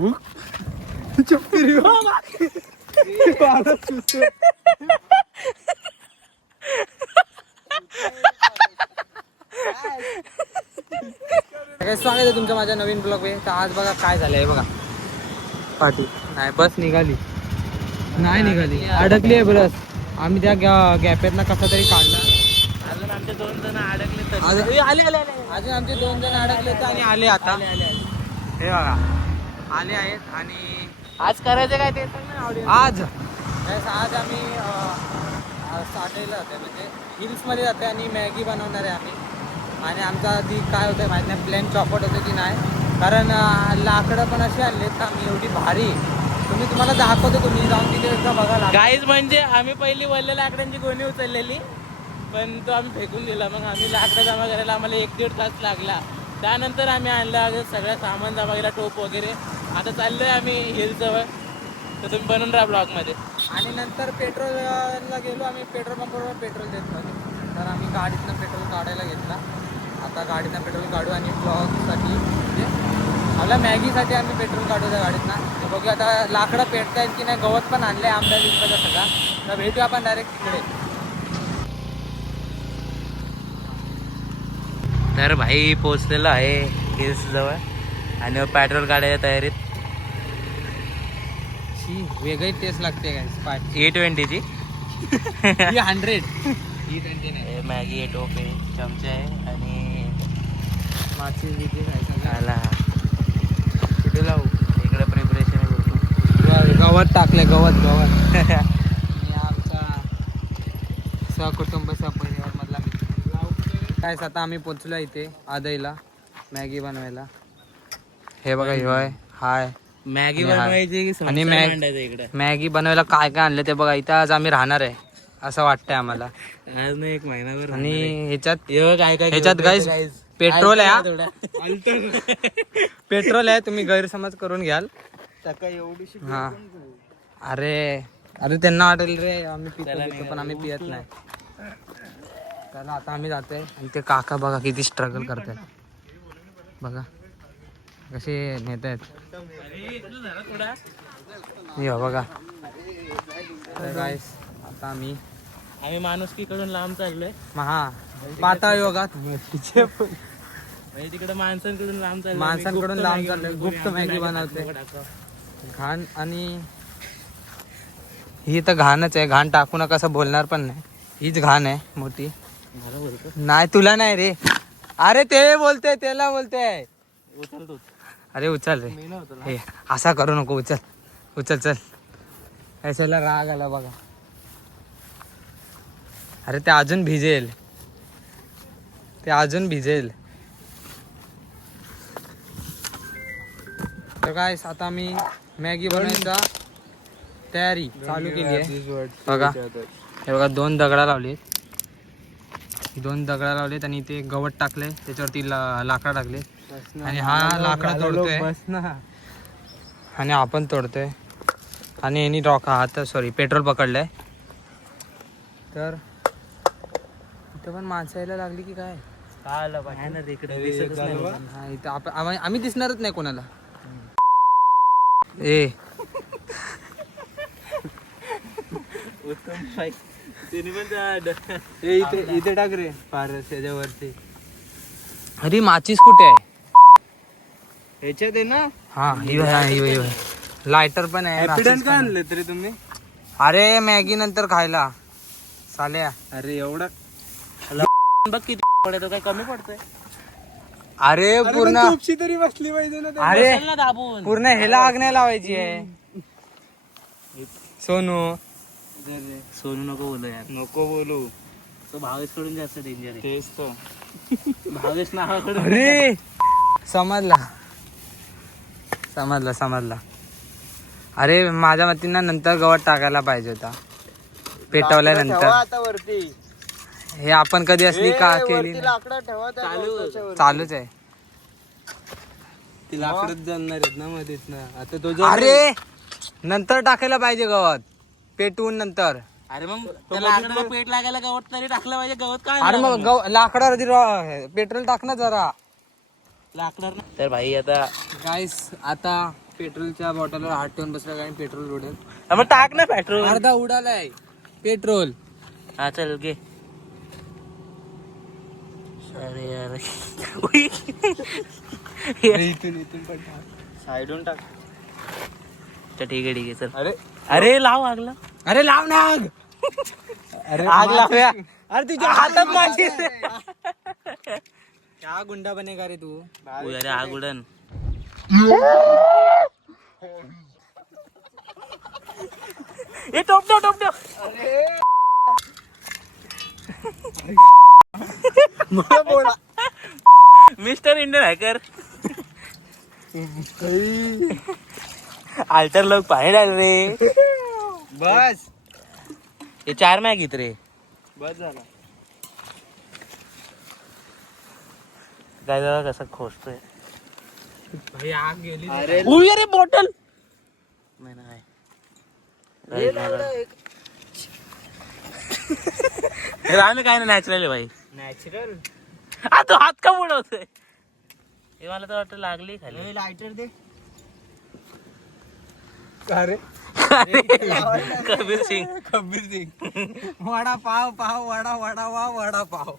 स्वागत आहे तुमचं माझ्या नवीन ब्लॉग मध्ये. तर आज बघा काय झालंय बघा. पाठी नाही बस निघाली अडकली आहे बस. आम्ही त्या गॅपेतनं कसा तरी काढला. अजून आमचे 2 जण अडकले अजून आमचे 2 जण अडकले आणि आले आता. हे बघा आले आहेत. आणि आज करायचं काय ते आज आम्ही साठेला जाते म्हणजे हिल्समध्ये जाते आणि मॅगी बनवणार आहे आम्ही. आणि आमचा आधी काय होतं माहीत नाही, प्लॅन चॉपट होतं की नाही, कारण लाकडं पण अशी आणलेत का आम्ही एवढी भारी. तुम्हाला दाखवतो, तुम्ही जाऊन तिथे एकदा बघा. गाईज म्हणजे आम्ही पहिली वल्ल्या लाकडांची गोणी उचललेली, पण तो आम्ही फेकून दिला. मग आम्ही लाकडं जमा करायला आम्हाला 1-1.5 तास लागला. त्यानंतर आम्ही आणलं सगळं सामान जमा केला, टोप वगैरे. आता चाललोय आम्ही हिलजवळ, तर तुम्ही बनवून राहा ब्लॉगमध्ये. आणि नंतर पेट्रोलला गेलो आम्ही. पेट्रोल पंपावर पेट्रोल देत नव्हते, तर आम्ही गाडीतनं पेट्रोल काढायला घेतला. आता गाडीतनं पेट्रोल काढू आणि ब्लॉगसाठी म्हणजे आपल्या मॅगीसाठी आम्ही पेट्रोल काढू त्या गाडीतनं. तर बघूया आता लाकडं पेटतायत की नाही. गवत पण आणलं आहे आंब्या लिंबाचा सगळा. तर भेटूया आपण डायरेक्ट तिकडे. तर भाई पोचलेलो आहे हिल्स जवळ आणि पेट्रोल काढायच्या तयारीत. वेगळी टेस्ट लागते काय स्पाट. E20ची 100 E20 नाही. मॅगी आहे, टोप आहे, चमचे आहे आणि माची विधी खायचं. आला कुठे लावू. इकडे प्रिपरेशन आहे भरपूर. गवत टाकले गवत. आणि आमचा सहकुटुंब सहपरिवार मधला काय. आता आम्ही पोचलो इथे आदईला मॅगी बनवायला. हे बघा ह्यो आहे हाय मॅगी बनवायची की आणि समोसा मांडायचा इकडे. मॅगी बनवायला काय काय आणलं ते बघा. इथं आज आम्ही राहणार आहे असं वाटतंय आम्हाला. आज नाही 1 महिनाभर. आणि ह्याच्यात ह्याच्यात गाईज पेट्रोल आहे. पेट्रोल आहे, तुम्ही गैरसमज करून घ्याल. हा अरे त्यांना वाटेल रे आम्ही पितो पण आम्ही पियत नाही. त्याला आता आम्ही जातोय. आणि ते काका बघा किती स्ट्रगल करतात बघा कसे नेत आहेत. बघा गाईस आता आम्ही माणुसकीकडून लांब चाललोय. पाताळ योगात म्हणजे तिकडे माणसांकडून लांब चाललोय. गुप्त मॅगी बनवते. घाण. आणि ही तर घाणच आहे. घाण टाकू नका असं बोलणार पण नाही. हीच घाण आहे मोठी. नाही तुला नाही रे. अरे ते बोलते त्याला बोलते. अरे उचल रे. हे असा करू नको. उचल चल. याच्याला राग आला बघा. अरे ते अजून भिजेल. तर काय आता आम्ही मॅगी बनवायचा तयारी चालू केली आहे. बघा हे बघा 2 दगडा लावलेत आणि ते गवत टाकले, त्याच्यावरती लाकडं टाकले. आणि हा लाकडा तोडतोय आणि आपण तोडतोय. आणि यांनी पेट्रोल पकडलंय. तर इथं पण माणसं यायला लागली की काय. आम्ही दिसणारच नाही कोणाला. इथे टाक रे फारस त्याच्यावरती. अरे माचीस कुठे आहे. ह्याच्यात आहे ना. हा ही लायटर पण आहे. का आणलं तरी तुम्ही. अरे मॅगी नंतर खायला साल्या. अरे एवढा बघ किती पडतो. काय कमी पडतोय. अरे पूर्ण तरी बसली पाहिजे ना. अरे दाबून पूर्ण ह्याला आग नाही लावायची आहे. सोनू नको बोलू यार. नको बोलू. तो भावेश कडून जास्त डेंजर आहे. तेच तो भावेश नावाकडून. अरे समजला. अरे माझ्या मतीनं नंतर गवत टाकायला पाहिजे होता पेटवल्यानंतर. हे आपण कधी असली का केली. चालूच आहे. ती लाकडच जाणार आहेत ना मध्येच ना. आता तो अरे नंतर टाकायला पाहिजे गवत पेटवून नंतर. अरे मग लाकडाला पेट लागायला गवत तरी टाकलं पाहिजे. गवत काय. अरे मग लाकडावर पेट्रोल टाक ना जरा. लाकडावर. तर भाई आता गाईस आता पेट्रोलच्या बॉटलवर हात ठेवून बसला कारण पेट्रोल उडेल. मग टाक ना पेट्रोल. अर्धा उडालाय पेट्रोल. हा चल घे. अरे यार इथून पण साईडून टाक. ठीक आहे चल. अरे अरे लाव आगला. अरे लाव ना आग. अरे आग लावूया. अरे तुझ्या हातात माझी. क्या गुंडा बनेगा रे तू. अरे आग उडन. हे टोप ठेव. मला बोला. Mister Indian hacker. आल्टर लोक पाणी डाल रे. बस हे 4 मॅगीत रे. बस झाला. काय जरा कसं खोसतोय. भाई आग गेली. अरे बॉटल नाही. आम्ही काय ना नॅचरल आहे भाई. नॅचरल. तू हात का बुडवतोय. हे मला तर वाटतं लागली खाली. लायटर दे. अरे कबीर सिंग. वडा पाव वडा पाव.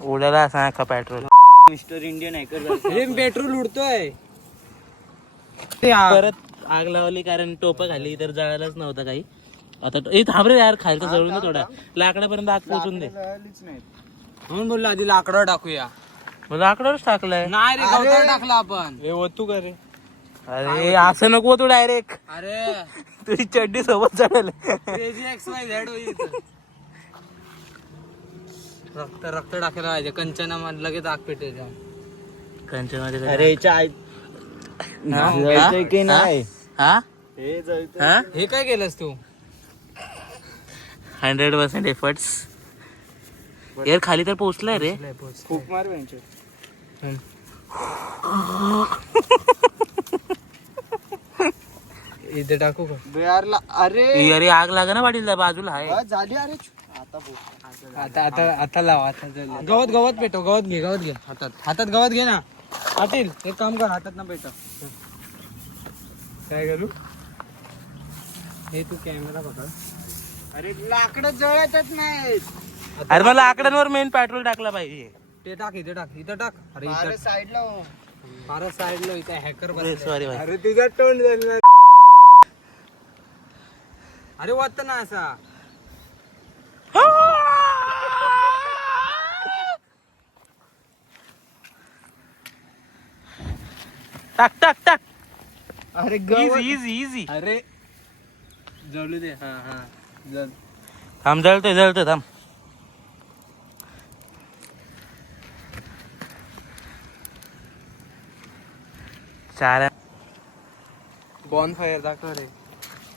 उडाला असा का petrol. Mister Indian hacker. Petrol उडतोय. परत आग लावली कारण टोप खाली तर जळायलाच नव्हतं काही. आता थांब रे यार खालचं जळून ना थोडा. लाकडापर्यंत आग पोचून दे म्हणून बोललो आधी लाकडावर टाकूया. मग लाकडावरच टाकलाय. नाही रे गवतावर टाकला आपण. तू का रे. अरे असं नको तू डायरेक्ट. अरे तुझी चड्डी सोबत चढल. XYZ होईल. रक्त टाकायला पाहिजे. कंचना मध्ये लगेच आग पेटेल. कंचमध्ये अरे नाही. हे काय केलंस तू. 100% एफर्ट्स. यार खाली तर पोहोचलाय रे. खूप मार. इथे टाकू का. अरे आग लागा ना पाटील बाजूला आहे. झाली. अरे आता लाव. आता गवत पेटव. गवत घे हातात गवत घे ना. पाटील एक काम कर. हातात ना पेटव. काय करू. हे तू कॅमेरा पकड. अरे लाकडं जळतच नाही. अरे मला लाकडांवर मेन पेट्रोल टाकला पाहिजे. ते टाक. इथं टाक. अरे साईडला. फारच साईडला. इथे हॅकर बसलाय. सॉरी भाई. अरे तुझा तोंड झालं. अरे वाटत ना असा. टाक. अरे इझी. अरे जळू दे. जळ. थांब जळतोय थांब. चार. बॉन फायर दाखव रे.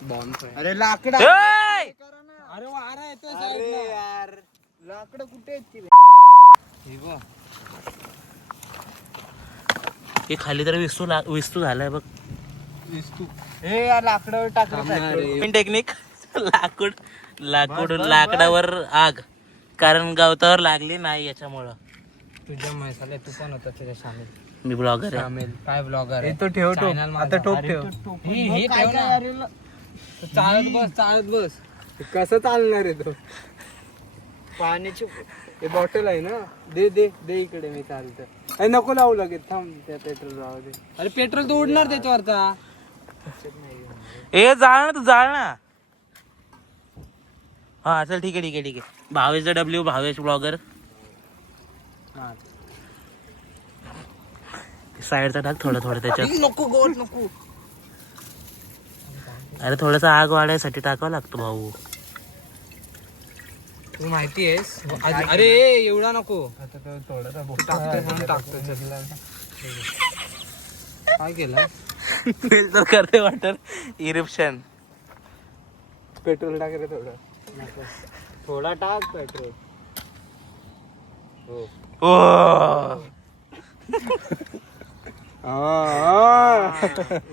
बॉन फायर. अरे लाकडा. अरे वारा येतोय. अरे यार लाकडं कुठे आहेत. हे खाली तर विस्तू झालाय बघ. हे यार लाकडावर टाकलं. टेक्निक. लाकडावर आग कारण गवतावर लागली नाही याच्यामुळं. तुझ्या मसाला तू पण होता त्याच्या सामील. मी ब्लॉगर आहे. काय ब्लॉगर आहे. तो ठेव. आता टोप ठेव. हे ठेव ना. चालत बस. कसं चालणार आहे तो. पाण्याची बॉटल आहे ना. दे इकडे. मी चालतो. अरे नको लावू लगेच. थांब. त्या पेट्रोल राहू दे. अरे पेट्रोल तर उडणार त्याच्यावरचा. ए जाळ ना. हा चल ठीक आहे. Bhavesh W Bhavesh blogger. साईडचा टाक थोडं त्याच्यात. नको गोल नको. अरे थोडासा आग वाढायसाठी टाकावं लागतो भाऊ. तू माहिती आहेस. अरे एवढा नको. टाकतो. काय केलं. तर करते वाटर इरिप्शन. पेट्रोल टाक रे थोडा टाक पेट्रोल.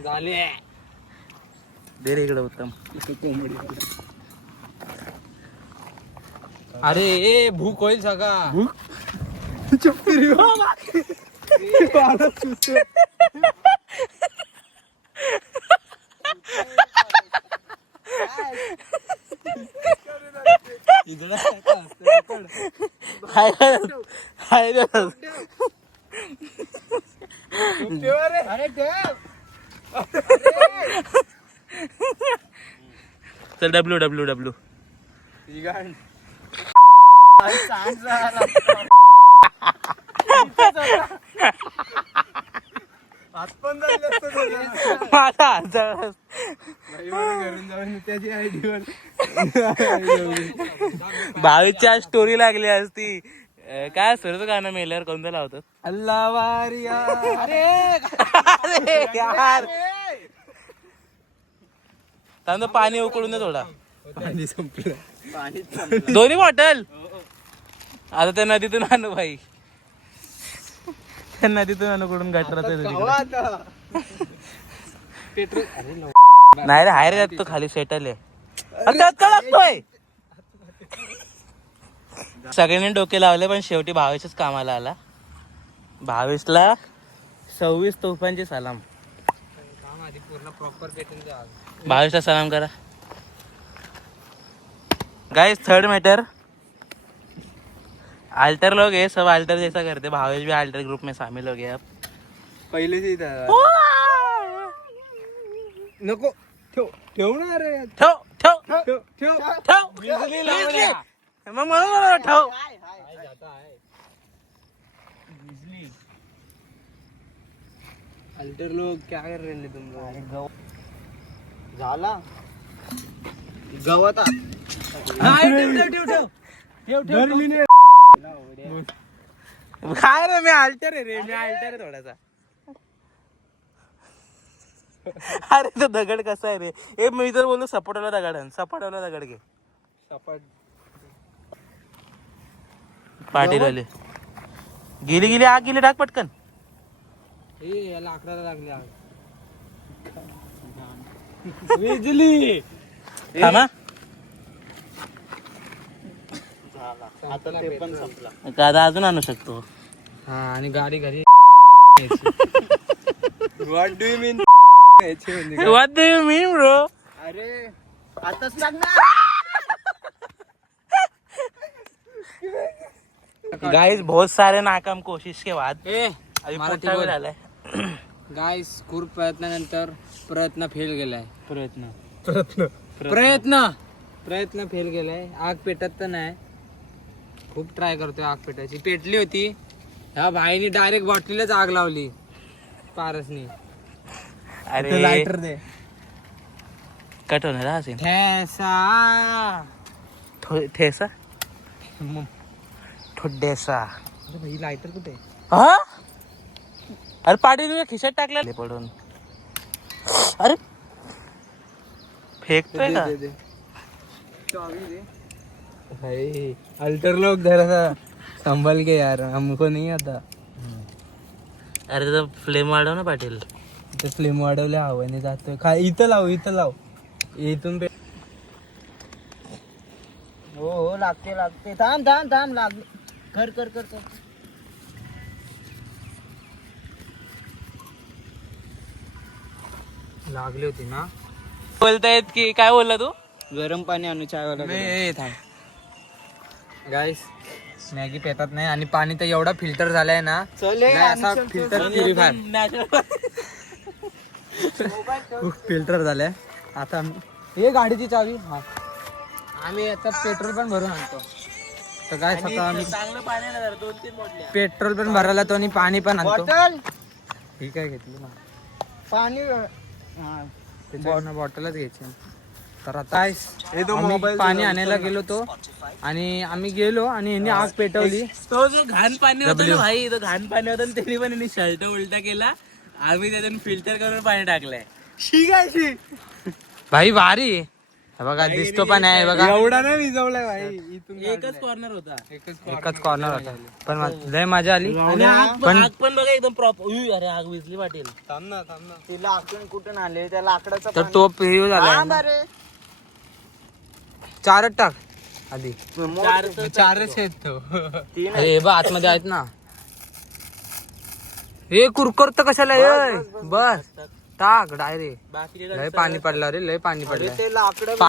झाले. दे रे इकडे उत्तम. अरे भूक होईल सगळा. चल डब्ल्यू डब्ल्यू डब्ल्यू माझा भावीच्या स्टोरी लागली असती. काय असतं गाणं मेल्यावर कोणतं लावतात? अल्लाह वारिया. अरे यार त्यानंतर पाणी उकळून दे थोडा. पाणी संपलं. दोन्ही बॉटल आता त्या नदीतून आणू भाई. त्या नदीतून आणू कडून गटरात नाही रे. हाय रे तो खाली सेटल आहे. त्यात का लागतोय? सगळ्यांनी डोके लावले पण शेवटी भावेशच कामाला आला. भावेशला 26 तोफांची सलाम. पूर्ण प्रॉपर पेटून द्या. भावेशला सलाम करा. गाइस थर्ड मैटर अल्टर लोग है, सब अल्टर जैसा करते. भावेश भी अल्टर ग्रुप में शामिल हो गया अब. पहिले से नको ठेव ना रे. ठेव ठेव ठेव ठेव ठेव मग म्हणून ठेव. अल्टर लोग क्या कर रहे हैं तुम लोग? झाला गवत. काय रे मी अल्टर आहे रे. मी अल्टर आहे थोडासा. अरे तो दगड कसा आहे रे. ए मी तर बोललो सपाटवला दगड आहे. सपाटवला दगड घे. सपाट पाटील वाले गेली गेली आग गेली. टाक पटकन. ए लाकडाला लागली आग. विजली. थांबा आता ते पण संपला. दादा अजून आणू शकतो. हा आणि गाडी घरी. What do you mean? What do you mean bro? अरे आताच लागणार. गाइस बहुत सारे नाकाम कोशिश के बाद अभी मराठी पोटा बोल. मिळालाय. गाइस खूप प्रयत्नानंतर प्रयत्न फेल गेलाय. प्रयत्न प्रयत्न फेल गेलाय. आग पेटत तर नाही. खूप ट्राय करतोय आग पेटायची. पेटली होती. ह्या भाईनी डायरेक्ट बॉटलीलाच आग लावली. पारसनी. अरे लायटर दे. कट होणार हा सीन. ठेसा ठोडेसा. अरे भाई लायटर कुठे? हा अरे पाटील तुझ्या खिशात टाकला पडून. अरे फेकतोय का? भाई अल्टर लोग जरा संभल के यार, हमको नहीं आता. अरे तर फ्लेम वाढव ना पाटील. ते फ्लेम वाढवल्या हवाने जातोय. इथं लाव. इथून हो लागते. थांब लागले. कर लागली होती ना. बोलतायत की काय बोलला तू? गरम पाणी आणू चायवाला. थांब गाईस मॅगी पेतात नाही. आणि पाणी तर एवढा फिल्टर झालाय ना. असा फिल्टर प्युरिफायर खूप फिल्टर झालाय. आता हे गाडीची चावी. हा आम्ही आता पेट्रोल पण भरून आणतो. तर काय आता आम्ही चांगलं पाणी ना जरा 2-3 बाटल्या. पेट्रोल पण भरायला तो आणि पाणी पण आणतो. ठीक आहे घेतली ना पाणी. बॉटलच घ्यायची. तर आता आम्ही पाणी आणायला गेलो तो. आणि आम्ही गेलो आणि यांनी आग पेटवली. तो जो घाण पाणी होतं ना भाई, तो घाण पाणी होतं त्यांनी पण यांनी शर्ट उलटा केला. आम्ही त्यातून फिल्टर करून पाणी टाकलंय. भाई भारी. हे बघा दिसतो पण आहे बघा. एवढा नाही विजवलाय भाई. एकच कॉर्नर होता. एकच कॉर्नर होता. पण लय मजा आली. आणि आग पण बघा एकदम प्रॉपर. अरे आग विजली पाटील. तिला आकून कुठून आले त्या लाकडाचा. तर तो पिऊ झाला. 4च टाक आधी. 4च आहेत तो. हे बघ आतमध्ये आहेत ना. हे कुरकुरत कशाला ये बस टाक डायरेक्ट. बाकी लय पाणी पडलं रे, लय पाणी पडलं. ते लाकडं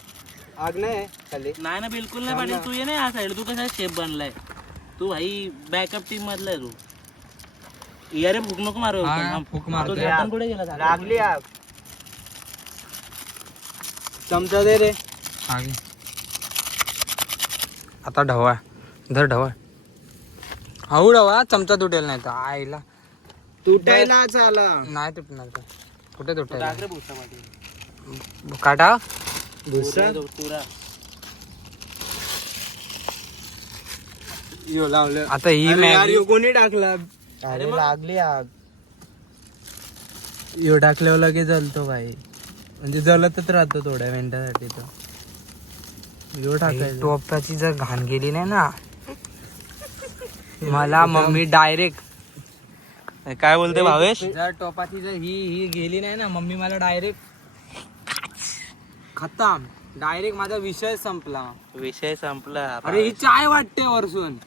आग नाही खाली. नाही ना बिलकुल नाही पाटील. तू ये ना या साईड. तू कसा शेप बनलाय तू भाई. बॅकअप टीम मधला आहे तू. अरे फुक नको मारू. हा, फूक मारतोय. तो झाकण कुठे गेला? लागली आग. चमचा दे रे. आगे. आता ढवा धर ढवा. हळू ढवा, चमचा तुटेल नाही तर आईला. तुटायला चाला. नाही तुटणार तर. कुठे तुटेल? टाक रे भुसा पाटील. काटा भुसा तुरा. यो लावलं. आता ही अरे यार, मॅगी यो कोणी टाकला? अरे लागली आग. यो टाकल्यावर लगेच जलतो भाई. म्हणजे जलतच राहतो थोड्या मिनिटासाठी तो. यो टाकायचं. टोपाची जर घाण गेली नाही ना मला मम्मी डायरेक्ट. काय बोलते भावेश? जर टोपाची जर ही गेली नाही ना मम्मी मला डायरेक्ट खतम. डायरेक्ट माझा विषय संपला. विषय संपला. अरे ही चाय वाटते वरसून.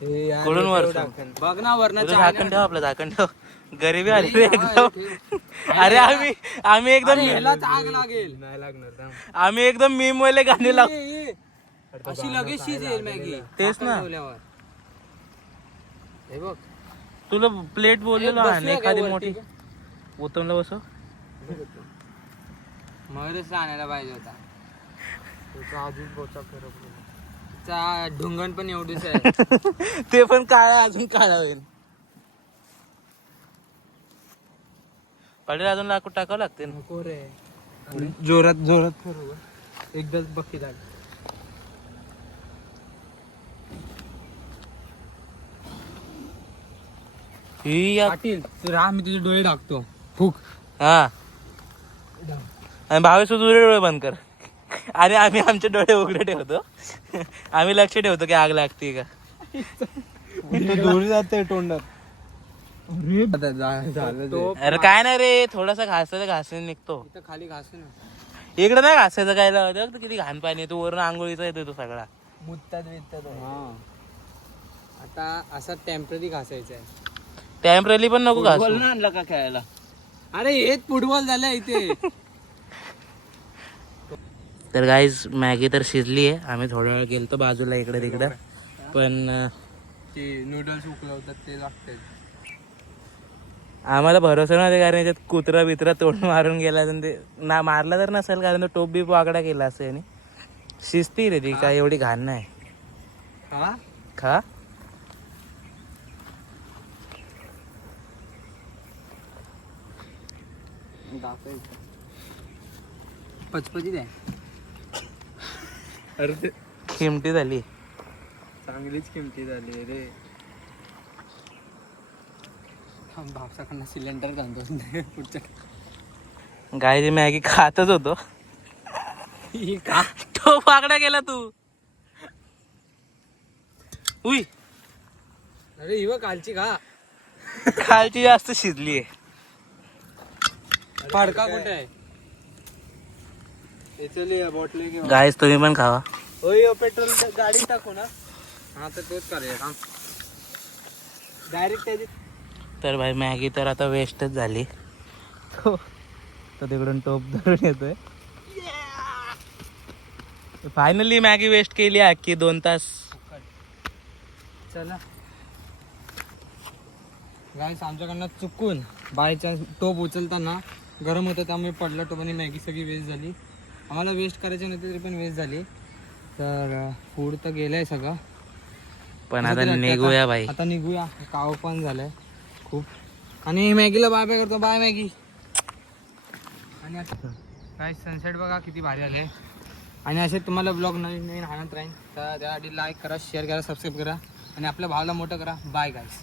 हे यार, कुठून हे वर? टाकन. बघ ना वरनं तुझं चाय झाकण ठेव. आपलं झाकण ठेव. गरिबी आली रे एकदम. अरे आम्ही एकदम ह्यालाच आग लागेल. नाही लागणार थांब. आम्ही एकदम मीम वाले गाणे लाव. ये. अशी लगेच शिजेल मॅगी. तेच ना. ठेवल्यावर. हे बघ तुला प्लेट बोललेलो बसलं आणि काय एखादी वरती मोठी का? उतमला बसव. मयूरच आणायला पाहिजे होता. त्याचा आधीच बोचा खराब. चा ढुंगण पण एवढीच आहे. ते पण काळा अजून काळा होईल. पाटील अजून लाकूड टाकावं लागते ना. नको रे. जोरात जोरात करू. एकदाच बघी लाग. ही या- पाटील तू राह, मी तुझे डोळे टाकतो. फुक. हा आणि भावेश तू तुझे डोळे बंद कर. आणि आम्ही आमचे डोळे उघडे ठेवतो. आम्ही लक्ष ठेवतो की आग लागते का. दूर जाते तोंडात. अरे झालं ते. अरे काय नाही रे, थोडासा घासाने निघतो. इथं खाली घासू ना. इकडे नाही घासायचं काय लावतं. किती घाण पाणी येतो वरून. आंघोळीचा येतो तो सगळा. मुत्तात बित्तात. हा आता असा टेम्पररी घासायचा आहे. टेम्पररी पण नको घासू. फुटबॉल आणला का खेळायला? अरे हेच फुटबॉल झालं इथे. तर गाईज मॅगी तर शिजली आहे. आम्ही थोडा वेळ गेलतो बाजूला इकडे तिकडे. पण ते नूडल्स उकळवतात ते लागतात. आम्हाला भरोसा नव्हता कारण याच्यात कुत्रा बित्रा तोंड मारून गेला. आणि ते ना मारला तर नसेल कारण तो टोप बीप वाकडा केला असेल. आणि शिजती रे ती, काय एवढी घाण नाही. हा खा. पचपचीत आहे. अरे ते किमटी झाली. चांगलीच किमती झाली रे. भापसाकडनं सिलेंडर आणतो पुढच्या. गाय ती मॅगी खातच होतो. ही का तो वाकडा गेला तू. उई अरे ही बघ कालची का खालची जास्त शिजली आहे. फडका कुठे आहे? बॉटले घेऊन. गायस तुम्ही पण खावा. होय पेट्रोल गाडीत टाकू ना. हा तर तोच करूया. डायरेक्ट त्याची. तर भाई मॅगी तर आता वेस्टच झाली. तो तिकडून टोप धरून येतोय. फायनली मॅगी वेस्ट केली अख्खी 2 तास. चला गाईस आमच्याकडनं चुकून बायचा टोप उचलताना गरम होतं त्यामुळे पडला टोप आणि मॅगी सगळी वेस्ट झाली. आम्हाला वेस्ट करायची नव्हती तरी पण वेस्ट झाली. तर फूड तर गेलंय सगळं. पण आता निघूया भाई. आता निघूया. काव पण झालंय खूप. आणि मॅगीला बाय बाय करतो. Bye Maggi. आणि आता काय सनसेट बघा किती भारी आले. आणि असे तुम्हाला ब्लॉग नवीन नवीन आणत राहील. तर त्यासाठी लाईक करा, शेअर करा, सबस्क्राईब करा आणि आपल्या भावाला मोठं करा. बाय गाईस.